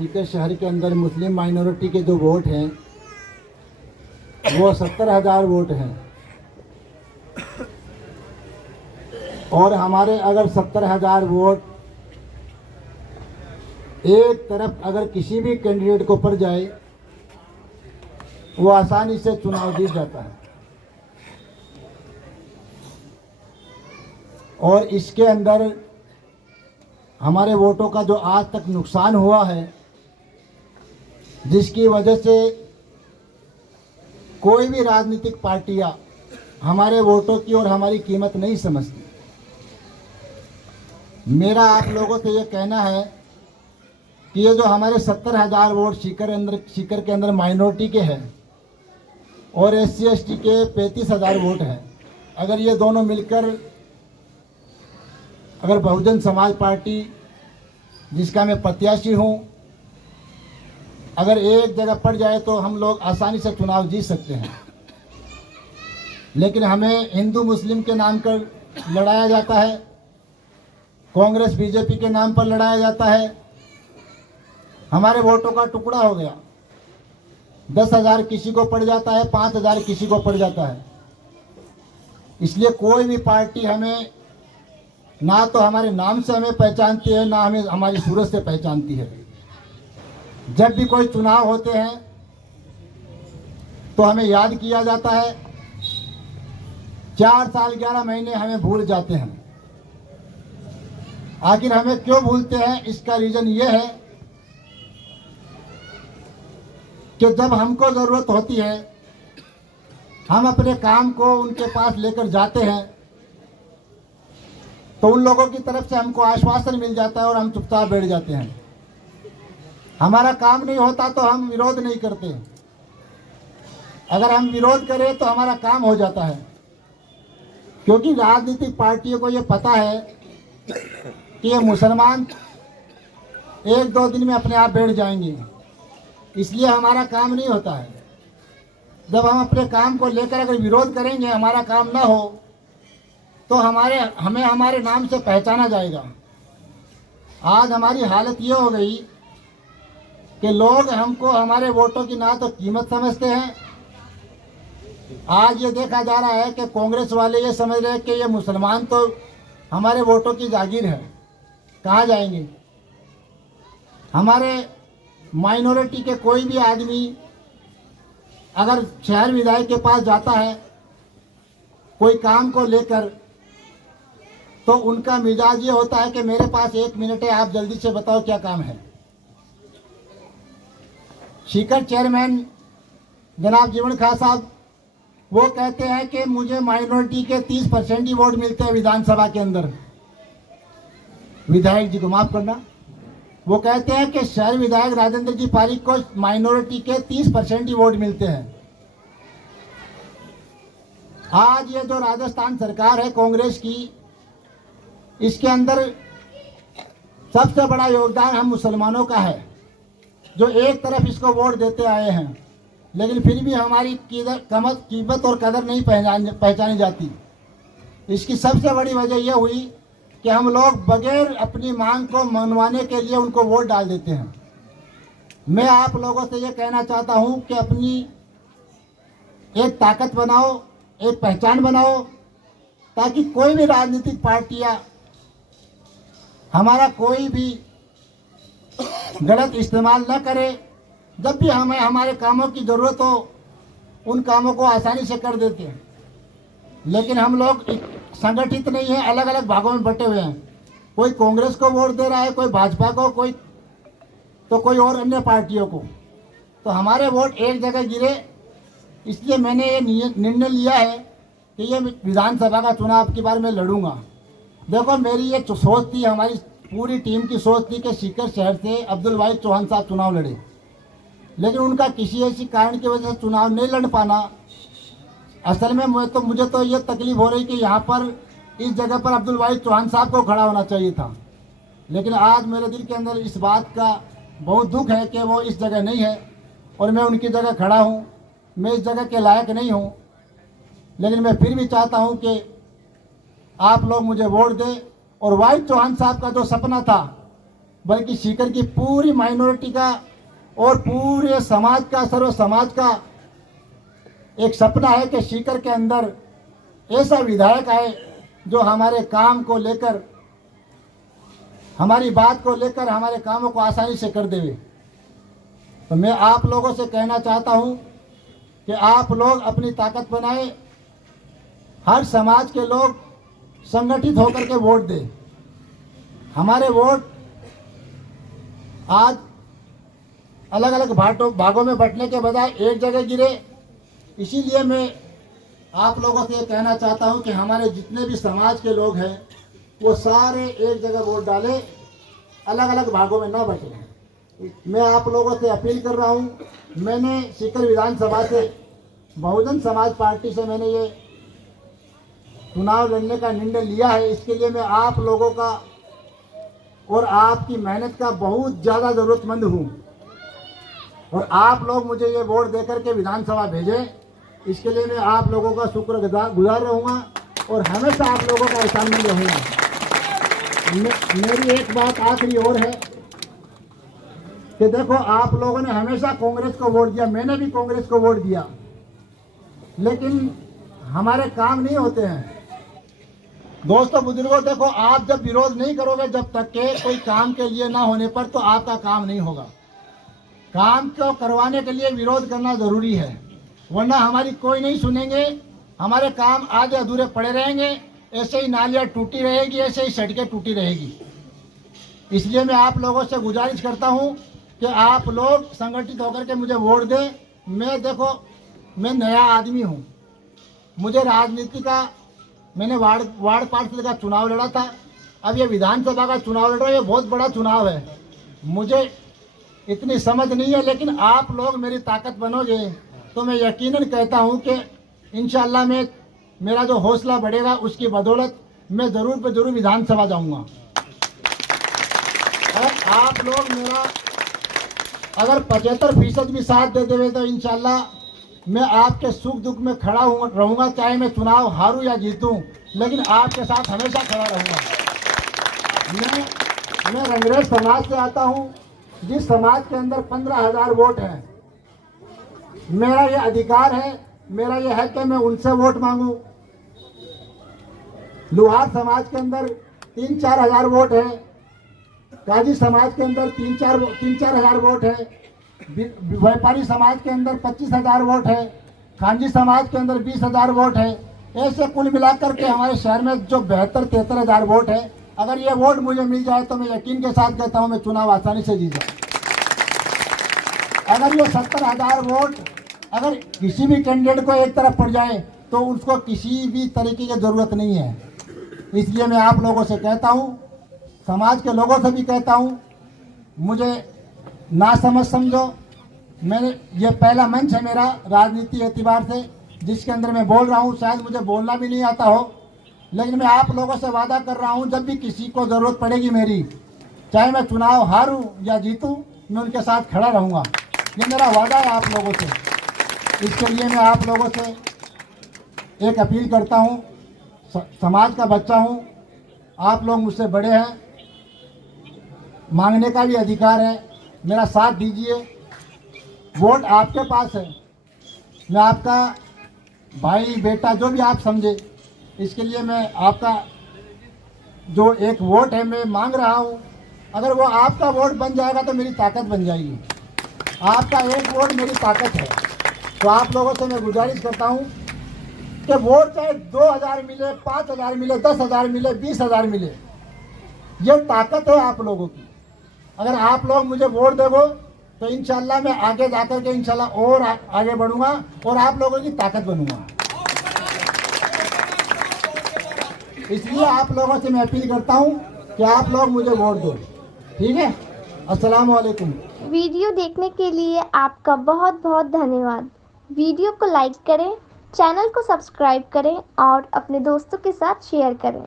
सीकर शहर के अंदर मुस्लिम माइनॉरिटी के जो वोट हैं वो 70,000 वोट हैं। और हमारे अगर 70,000 वोट एक तरफ अगर किसी भी कैंडिडेट को पड़ जाए वो आसानी से चुनाव जीत जाता है। और इसके अंदर हमारे वोटों का जो आज तक नुकसान हुआ है, जिसकी वजह से कोई भी राजनीतिक पार्टियां हमारे वोटों की और हमारी कीमत नहीं समझती। मेरा आप लोगों से ये कहना है कि ये जो हमारे 70,000 वोट सीकर के अंदर माइनॉरिटी के हैं और SC/ST के 35,000 वोट हैं, अगर ये दोनों मिलकर अगर बहुजन समाज पार्टी, जिसका मैं प्रत्याशी हूँ, अगर एक जगह पड़ जाए तो हम लोग आसानी से चुनाव जीत सकते हैं। लेकिन हमें हिंदू मुस्लिम के नाम पर लड़ाया जाता है, कांग्रेस बीजेपी के नाम पर लड़ाया जाता है। हमारे वोटों का टुकड़ा हो गया। 10,000 किसी को पड़ जाता है, 5,000 किसी को पड़ जाता है। इसलिए कोई भी पार्टी हमें ना तो हमारे नाम से हमें पहचानती है, ना हमें हमारी सूरत से पहचानती है। जब भी कोई चुनाव होते हैं तो हमें याद किया जाता है, 4 साल 11 महीने हमें भूल जाते हैं। आखिर हमें क्यों भूलते हैं? इसका रीजन ये है कि जब हमको ज़रूरत होती है, हम अपने काम को उनके पास लेकर जाते हैं तो उन लोगों की तरफ से हमको आश्वासन मिल जाता है और हम चुपचाप बैठ जाते हैं। हमारा काम नहीं होता तो हम विरोध नहीं करते। अगर हम विरोध करें तो हमारा काम हो जाता है, क्योंकि राजनीतिक पार्टियों को ये पता है कि ये मुसलमान 1-2 दिन में अपने आप बैठ जाएंगे, इसलिए हमारा काम नहीं होता है। जब हम अपने काम को लेकर अगर विरोध करेंगे, हमारा काम ना हो, तो हमें हमारे नाम से पहचाना जाएगा। आज हमारी हालत ये हो गई कि लोग हमको हमारे वोटों की ना तो कीमत समझते हैं। आज ये देखा जा रहा है कि कांग्रेस वाले ये समझ रहे हैं कि ये मुसलमान तो हमारे वोटों की जागीर है, कहाँ जाएंगे। हमारे माइनॉरिटी के कोई भी आदमी अगर शहर विधायक के पास जाता है कोई काम को लेकर, तो उनका मिजाज ये होता है कि मेरे पास 1 मिनट है, आप जल्दी से बताओ क्या काम है। सीकर चेयरमैन जनाब जीवन खां साहब वो कहते हैं कि मुझे माइनॉरिटी के 30% ही वोट मिलते हैं विधानसभा के अंदर। विधायक जी को माफ करना, वो कहते हैं कि शहर विधायक राजेंद्र जी पारिक को माइनॉरिटी के 30% ही वोट मिलते हैं। आज ये जो राजस्थान सरकार है कांग्रेस की, इसके अंदर सबसे बड़ा योगदान हम मुसलमानों का है, जो एक तरफ इसको वोट देते आए हैं, लेकिन फिर भी हमारी कीमत और कदर नहीं पहचानी जाती। इसकी सबसे बड़ी वजह यह हुई कि हम लोग बगैर अपनी मांग को मनवाने के लिए उनको वोट डाल देते हैं। मैं आप लोगों से ये कहना चाहता हूं कि अपनी एक ताकत बनाओ, एक पहचान बनाओ, ताकि कोई भी राजनीतिक पार्टियां हमारा कोई भी गलत इस्तेमाल न करे। जब भी हमें हमारे कामों की ज़रूरत हो, उन कामों को आसानी से कर देते हैं। लेकिन हम लोग संगठित नहीं है, अलग अलग भागों में बटे हुए हैं। कोई कांग्रेस को वोट दे रहा है, कोई भाजपा को, कोई और अन्य पार्टियों को। तो हमारे वोट एक जगह गिरे, इसलिए मैंने ये निर्णय लिया है कि ये विधानसभा का चुनाव की बार मैं लड़ूंगा। देखो, मेरी ये सोच थी, हमारी पूरी टीम की सोच थी कि सीकर शहर से अब्दुल वाहिद चौहान साहब चुनाव लड़े, लेकिन उनका किसी ऐसी कारण की वजह से चुनाव नहीं लड़ पाना। असल में मुझे तो ये तकलीफ हो रही कि यहाँ पर इस जगह पर अब्दुल वाहिद चौहान साहब को खड़ा होना चाहिए था, लेकिन आज मेरे दिल के अंदर इस बात का बहुत दुख है कि वो इस जगह नहीं है और मैं उनकी जगह खड़ा हूँ। मैं इस जगह के लायक नहीं हूँ, लेकिन मैं फिर भी चाहता हूँ कि आप लोग मुझे वोट दें और वाहिद चौहान साहब का जो सपना था बल्कि सीकर की पूरी माइनॉरिटी का और पूरे समाज का, सर्व समाज का एक सपना है कि सीकर के अंदर ऐसा विधायक आए जो हमारे काम को लेकर, हमारी बात को लेकर, हमारे कामों को आसानी से कर देवे। तो मैं आप लोगों से कहना चाहता हूं कि आप लोग अपनी ताकत बनाएं, हर समाज के लोग संगठित होकर के वोट दें। हमारे वोट आज अलग अलग भागों में बंटने के बजाय एक जगह गिरे। इसीलिए मैं आप लोगों से ये कहना चाहता हूं कि हमारे जितने भी समाज के लोग हैं वो सारे एक जगह वोट डालें, अलग अलग भागों में ना बंटे। मैं आप लोगों से अपील कर रहा हूं, मैंने सीकर विधानसभा से बहुजन समाज पार्टी से मैंने ये चुनाव लड़ने का निर्णय लिया है। इसके लिए मैं आप लोगों का और आपकी मेहनत का बहुत ज़्यादा ज़रूरतमंद हूँ और आप लोग मुझे ये वोट देकर के विधानसभा भेजें, इसके लिए मैं आप लोगों का शुक्रगुजार रहूँगा और हमेशा आप लोगों का एहसानमंद रहूँगा। मेरी एक बात आखिरी और है कि देखो, आप लोगों ने हमेशा कांग्रेस को वोट दिया, मैंने भी कांग्रेस को वोट दिया, लेकिन हमारे काम नहीं होते हैं। दोस्तों बुजुर्गों, देखो, आप जब विरोध नहीं करोगे, जब तक के कोई काम के लिए ना होने पर, तो आपका काम नहीं होगा। काम को करवाने के लिए विरोध करना जरूरी है, वरना हमारी कोई नहीं सुनेंगे, हमारे काम आधे अधूरे पड़े रहेंगे, ऐसे ही नालियाँ टूटी रहेगी, ऐसे ही सड़कें टूटी रहेगी। इसलिए मैं आप लोगों से गुजारिश करता हूँ कि आप लोग संगठित होकर के मुझे वोट दें। मैं नया आदमी हूँ, मुझे राजनीति का, मैंने वार्ड पार्षद का चुनाव लड़ा था, अब ये विधानसभा का चुनाव लड़ रहा है। ये बहुत बड़ा चुनाव है, मुझे इतनी समझ नहीं है, लेकिन आप लोग मेरी ताकत बनोगे तो मैं यकीनन कहता हूं कि इंशाअल्लाह मेरा जो हौसला बढ़ेगा, उसकी बदौलत मैं ज़रूर पे ज़रूर विधानसभा जाऊंगा। अगर आप लोग मेरा अगर 75% भी साथ दे देवे तो इंशाअल्लाह मैं आपके सुख दुख में खड़ा रहूँगा, चाहे मैं चुनाव हारूं या जीतूं, लेकिन आपके साथ हमेशा खड़ा रहूँगा। मैं रंगरेज समाज से आता हूं, जिस समाज के अंदर 15,000 वोट हैं। मेरा ये अधिकार है, मेरा ये है कि मैं उनसे वोट मांगूं। लुहार समाज के अंदर 3-4 हज़ार वोट है, काजी समाज के अंदर 3-4 हज़ार वोट है, व्यापारी समाज के अंदर 25,000 वोट है, खांजी समाज के अंदर 20,000 वोट है। ऐसे कुल मिलाकर के हमारे शहर में जो 72-73 हज़ार वोट है, अगर ये वोट मुझे मिल जाए तो मैं यकीन के साथ कहता हूं मैं चुनाव आसानी से जीत जाऊं। अगर ये 70,000 वोट अगर किसी भी कैंडिडेट को एक तरफ पड़ जाए तो उसको किसी भी तरीके की ज़रूरत नहीं है। इसलिए मैं आप लोगों से कहता हूं, समाज के लोगों से भी कहता हूं, मुझे ना समझ समझो। मैंने ये पहला मंच है मेरा राजनीति एतबार से, जिसके अंदर मैं बोल रहा हूँ। शायद मुझे बोलना भी नहीं आता हो, लेकिन मैं आप लोगों से वादा कर रहा हूँ, जब भी किसी को ज़रूरत पड़ेगी मेरी, चाहे मैं चुनाव हारूं या जीतूं, मैं उनके साथ खड़ा रहूँगा। ये मेरा वादा है आप लोगों से। इसके लिए मैं आप लोगों से एक अपील करता हूँ, समाज का बच्चा हूँ, आप लोग मुझसे बड़े हैं, मांगने का भी अधिकार है, मेरा साथ दीजिए। वोट आपके पास है, मैं आपका भाई बेटा जो भी आप समझे, इसके लिए मैं आपका जो एक वोट है मैं मांग रहा हूँ। अगर वो आपका वोट बन जाएगा तो मेरी ताकत बन जाएगी। आपका एक वोट मेरी ताकत है। तो आप लोगों से मैं गुजारिश करता हूँ कि वोट चाहे 2,000 मिले, 5,000 मिले, 10,000 मिले, 20,000 मिले, ये ताकत है आप लोगों की। अगर आप लोग मुझे वोट दोगे तो इंशाल्लाह मैं आगे जाकर के इंशाल्लाह और आगे बढ़ूंगा और आप लोगों की ताकत बनूंगा। इसलिए आप लोगों से मैं अपील करता हूं कि आप लोग मुझे वोट दो, ठीक है। अस्सलाम वालेकुम। वीडियो देखने के लिए आपका बहुत बहुत धन्यवाद। वीडियो को लाइक करें, चैनल को सब्सक्राइब करें और अपने दोस्तों के साथ शेयर करें।